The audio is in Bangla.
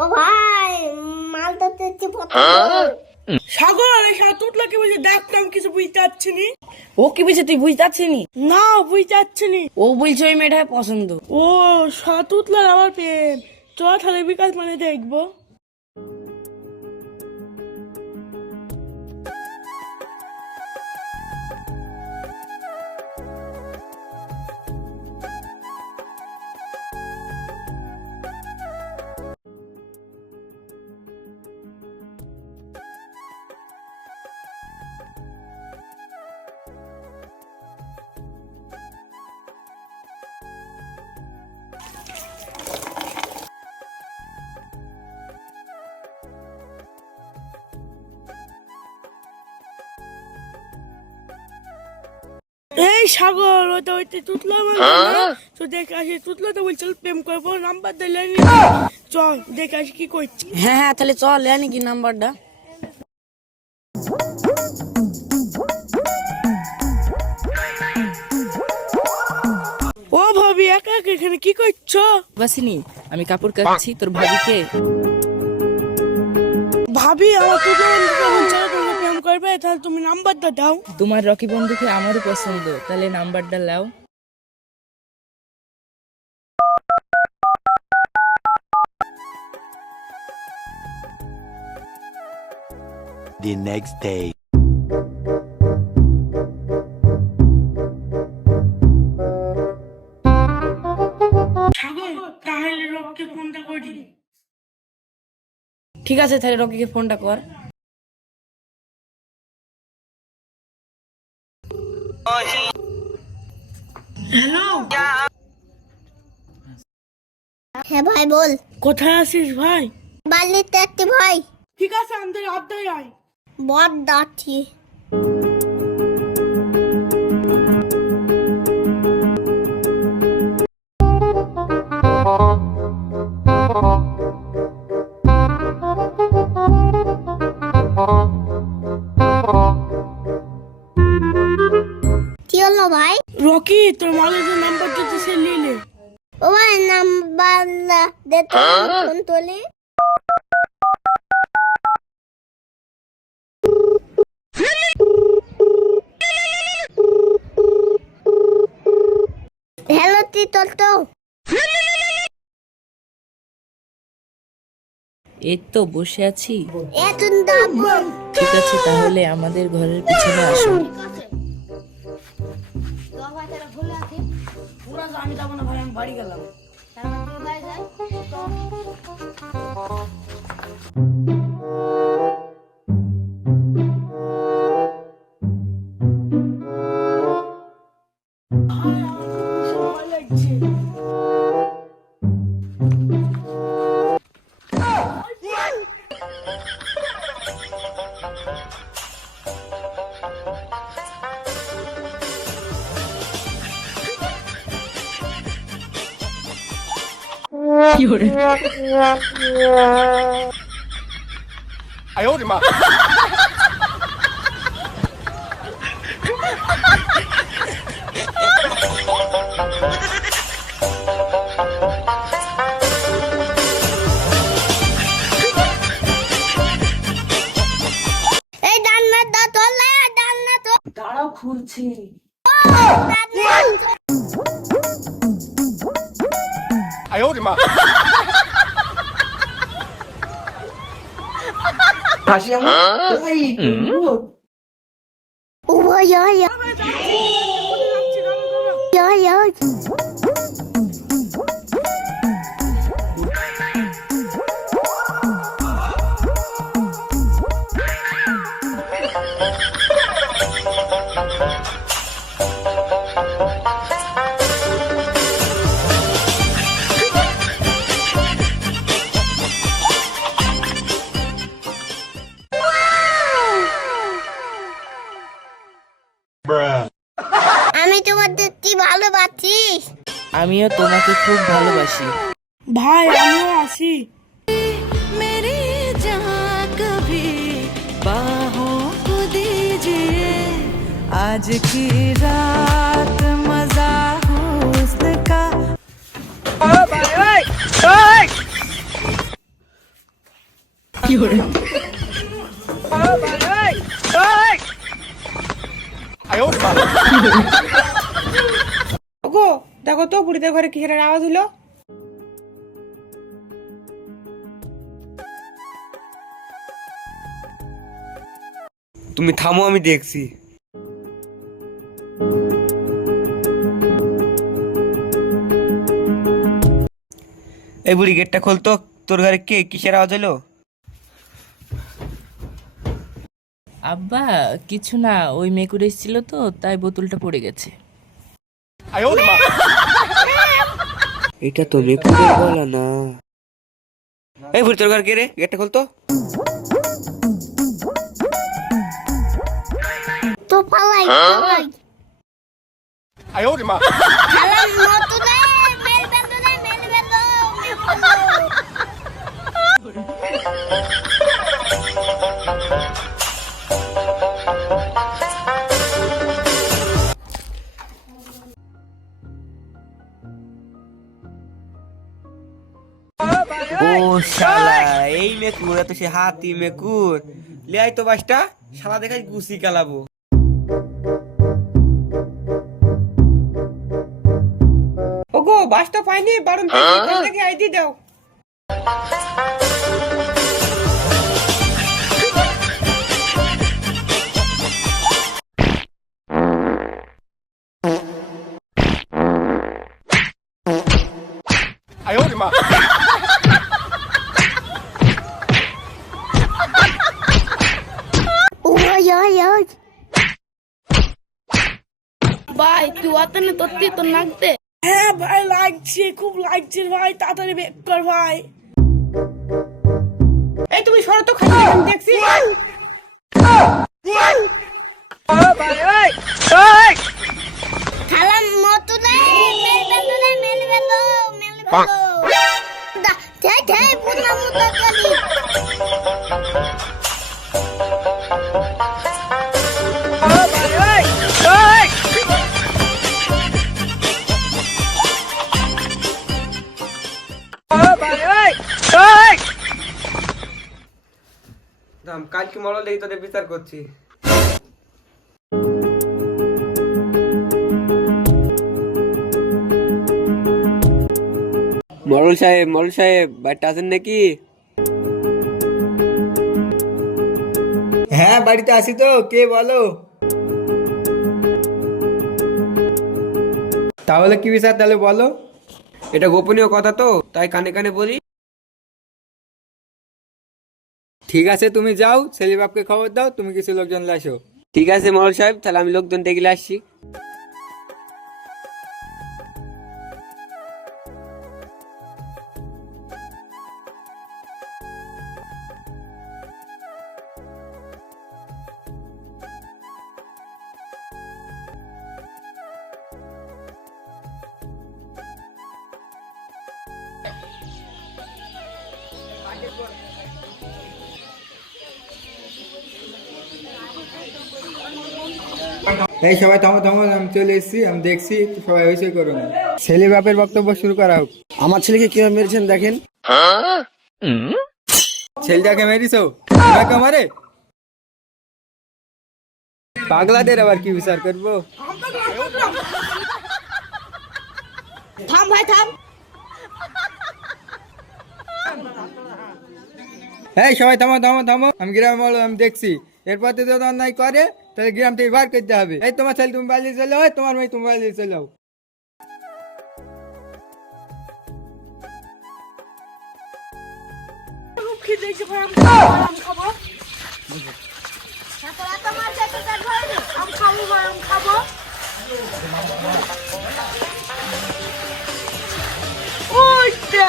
ও ভাই মাল তো তেছি সাগর এই সাতুটলা কি বলছে দেখতাম কিছু বুঝতে পারছি নি। ও কি বলছে তুই বুঝতে পারছিস নি? না বুঝতে পারছি নি। ও বলছে ওই মেয়েটা পছন্দ। ও সাতুটলার আমার প্রেম। চ তাহলে বিকাশ মানে দেখবো। এই সাগর ওটা ওইতে তুতলা তো দেখে আসি তুতলা তো বলছিল প্রেম করবো নাম্বার দিলে চল দেখে আসি কি করছি। হ্যাঁ হ্যাঁ তাহলে চল জানি কি নাম্বারটা। ও ভাবি একা একা এখানে কি করছো? বাসিনি আমি কাপড় কাচ্ছি। তোর ভাবিকে ভাবি আমার তুতলা বলছে তুমি প্রেম করবে তাহলে তুমি নাম্বারটা দাও। তোমার রকি বন্ধুকে আমারও পছন্দ, তাহলে নাম্বারটা লাও। The next day. সাগর তাহলে রবকে ফোনটা করি। ঠিক আছে তাহলে রকিকে ফোনটা কর। হ্যালো হ্যাঁ ভাই বল। কোথায় আছিস ভাই? বালিতে একটি ভাই ঠিক আছে আমাদের আড্ডায় আয়। বড় দাঁড়ছি কি হলো ভাই? রকি তোর মালিকের নাম্বারটা তো সে নিলে। ও ভাই নাম্বার দে তো ফোন তোলে। হ্যালো তোর তো এই তো বসে আছি। এতন দাম ঠিক আছে তাহলে আমাদের ঘরের পিছনে আসো। আমি যাবো না ভাই, আমি বাড়ি গেলাম। সময় লাগছে। কি করে? 哎呦我的妈！ এই ডান্না দা তোলে ডান্না তো দাঁড়াও খুলছি। ডান্না 哎呦我的妈！ 오 야야 야야 আমি তোমাদের কি ভালোবাসি। আমিও তোমাকে খুব ভালোবাসি। ভাই আমিও আসি। मेरी जहाँ कभी बाहों को दीजिए आज की रात मजा हुस्न का 哎呦我的妈！ ওগো দেখো তো বুড়িদের ঘরে কিসের আওয়াজ হলো? তুমি থামো, আমি দেখছি। এই বুড়ি গেটটা খোলতো, তোর ঘরে কে কিসের আওয়াজ হলো? আব্বা কিছু না, ওই মেকুর এসেছিল তো তাই বোতলটা পড়ে গেছে। 哎呦我的妈！ এটা তো মেকুরের গলা না। এই বুড়ি তোর ঘর কে রে? গেটটা খোলতো। তো পালাই 哎呦我的妈！ খালাম মতো রে মেল বেলো রে মেল বেলো ও শালা, এই মেকুর তো সে হাতি মেকুর। লিয়াই তো বাসটা, শালা দেখাই গুছি কালাবো। ওগো বাস তো পাইনি, বারণ থেকে আইডি দাও।哎呦我的妈！ ওই ওই ওই ভাই তুই অতনে তত্তি তো নাকতে। হ্যাঁ ভাই লাগছে, খুব লাগছে ভাই, তাড়াতাড়ি বেক কর ভাই। এই তুমি সরো তো, খালি আমি দেখছি। খালাম মতো রে মেল বেলো রে মেল বেলো মেল বেলো দা যাই যাই পুনা মুতা কালি কালকে মরল দেখি তোদের বিচার করছি। মরল সাহেব বাড়িতে আছেন নাকি? হ্যাঁ বাড়িতে আসি তো, কে বলো? তাহলে কি বিচার, তাহলে বলো। এটা গোপনীয় কথা তো, তাই কানে কানে বলি। ঠিক আছে তুমি যাও, সেলিম বাপকে খবর দাও, তুমি কিছু লোকজন লাসো। ঠিক আছে মরল সাহেব, তাহলে আমি লোকজন ডেকে আসছি। এই সবাই থামো থামো, আমি চলে এসেছি, আমি দেখছি, সবাই হয়েছে করো না। সেলিম বাপের বক্তব্য শুরু করা হোক। আমার ছেলেকে কিভাবে মেরেছেন দেখেন। ছেলেটাকে মেরিছো? মারে পাগলাদের আবার কি বিচার করবো? থাম ভাই থাম। এই সবাই থামো থামো থামো, আমি গ্রামে বলো, আমি দেখছি। এরপর যদি অন্যায় করে তাহলে গ্রাম থেকে বার করতে হবে। এই তোমার ছেলে তুমি বাড়ি চলে যাও, তোমার মেয়ে তুমি বাড়ি চলে যাও। খুব খিদে পেয়েছে ভাই, আমি খাবো। তারপর তোমার সাথে তার ঘরে আমি খাবো ভাই, আমি খাবো। ওইটা